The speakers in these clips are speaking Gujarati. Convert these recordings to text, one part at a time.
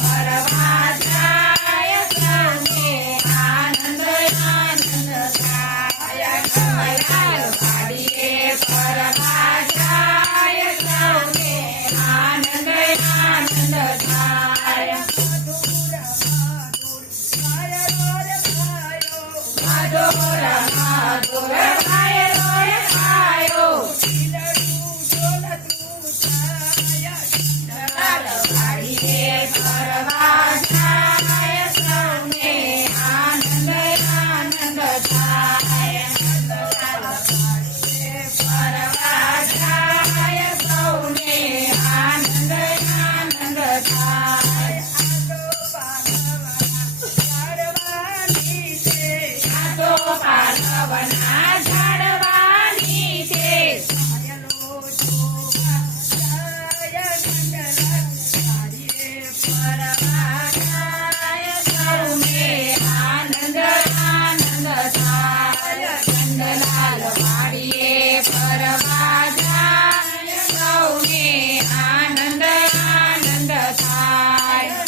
ફરવા જાય સૌને આનંદ આનંદ થાય કમલાલ વાડીએ ફરવા જાય સૌને આનંદ આનંદ થાય મધુર મધુર ખાયો રે ખાયો વાડીએ ફરવા જાય સૌને આનંદ આનંદ થાય વાડીએ ફરવા જાય સૌને આનંદ આનંદ થાય તો પાલવના ઝાડવાની છે ફરવા જાય સૌને આનંદ આનંદ થાય નંદલાલ વાડીએ ફરવા જાય સૌને આનંદ આનંદ થાય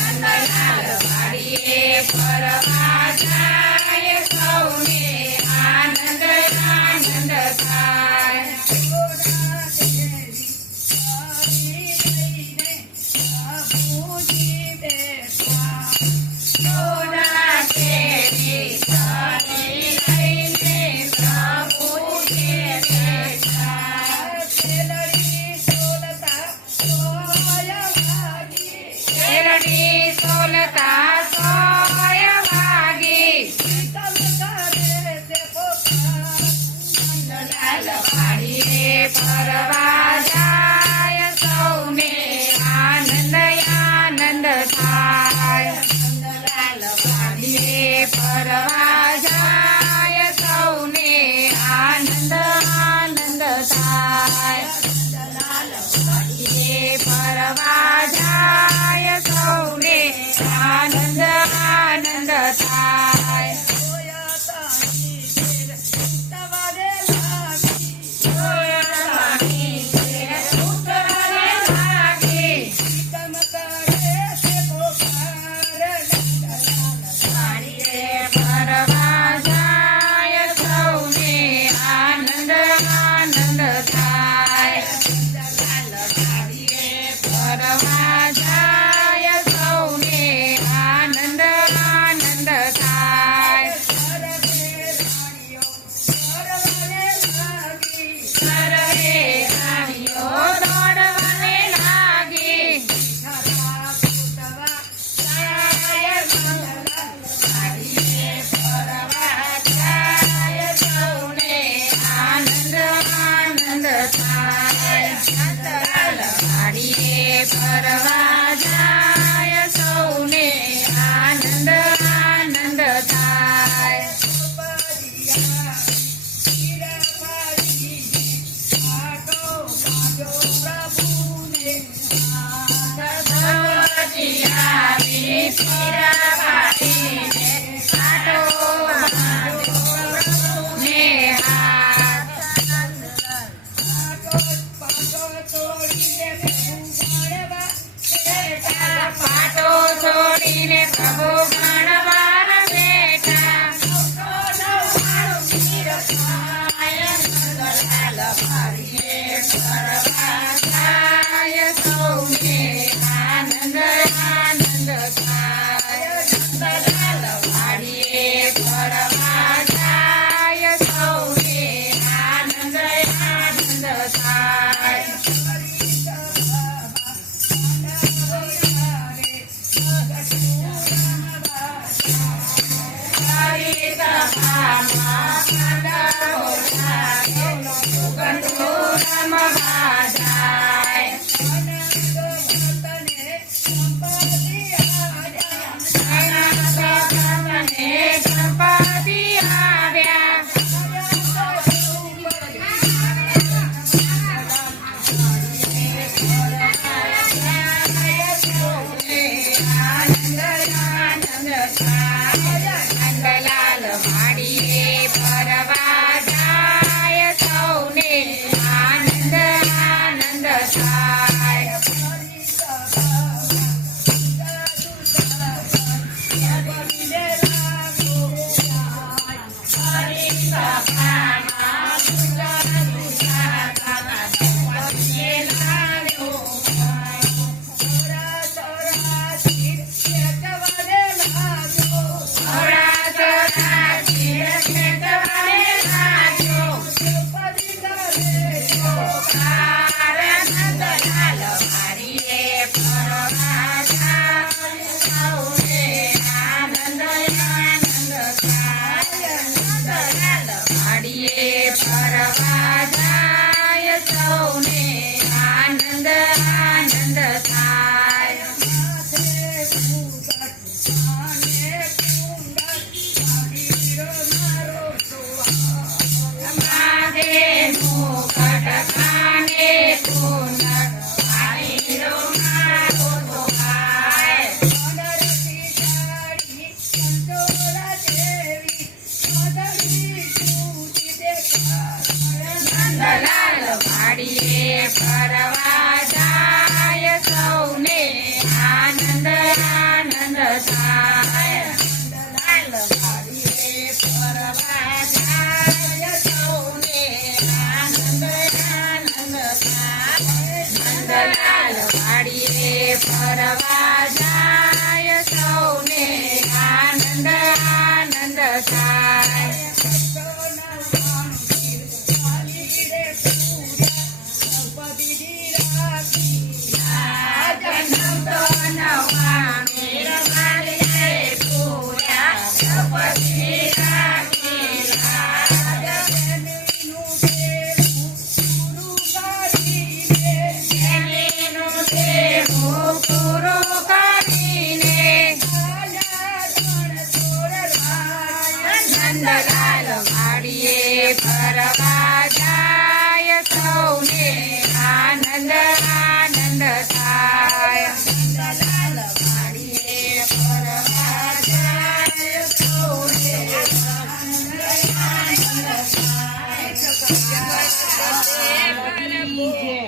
નંદલાલ વાડીએ ફરવા જાય સૌને આનંદ આનંદ થાય સોના કેરી થાળી લઈને પ્રભુજી બેઠા શેરડી સોલતા સોય વાગી નંદલાલ વાડીએ ફરવા જાય સૌને આનંદ આનંદ થાય નંદલાલ વાડીએ ફરવા જાય સૌને આનંદ આનંદ થાય નંદલાલ વાડીએ ફરવા જાય સૌને આનંદ આનંદ થાય સોયાની શેર ઉતરે લાગી વાડીએ ફરવા જાય સૌને આનંદ આનંદ થાય વાડીએ ફરવા જાય સૌને આનંદ આનંદ થાય સર્વે રાણીઓ દોડવાને લાગી વાડીએ ફરવા જાય સૌને આનંદ આનંદ થાય નંદલાલ વાડીએ ફરવા જાય સૌને આનંદ આનંદ થાય ભગવતિયાની પીરા પાડીને કાઢો ને હાથ પાટો છોડીને પ્રભુ ગણવાર બેઠા નંદલાલ વાડીએ ફરવા જાય સૌને આનંદ આનંદ થાય નંદલાલ વાડીએ ફરવા જાય સૌને આનંદ આનંદ થાય સૌને આનંદ આનંદ થાય નંદલાલ વાડીએ ફરવા જાય સૌને આનંદ આનંદ થાય નંદલાલ વાડીએ ફરવા જાય સૌને આનંદ આનંદ થાય નંદલાલ વાડીએ ફરવા જાય સૌને આનંદ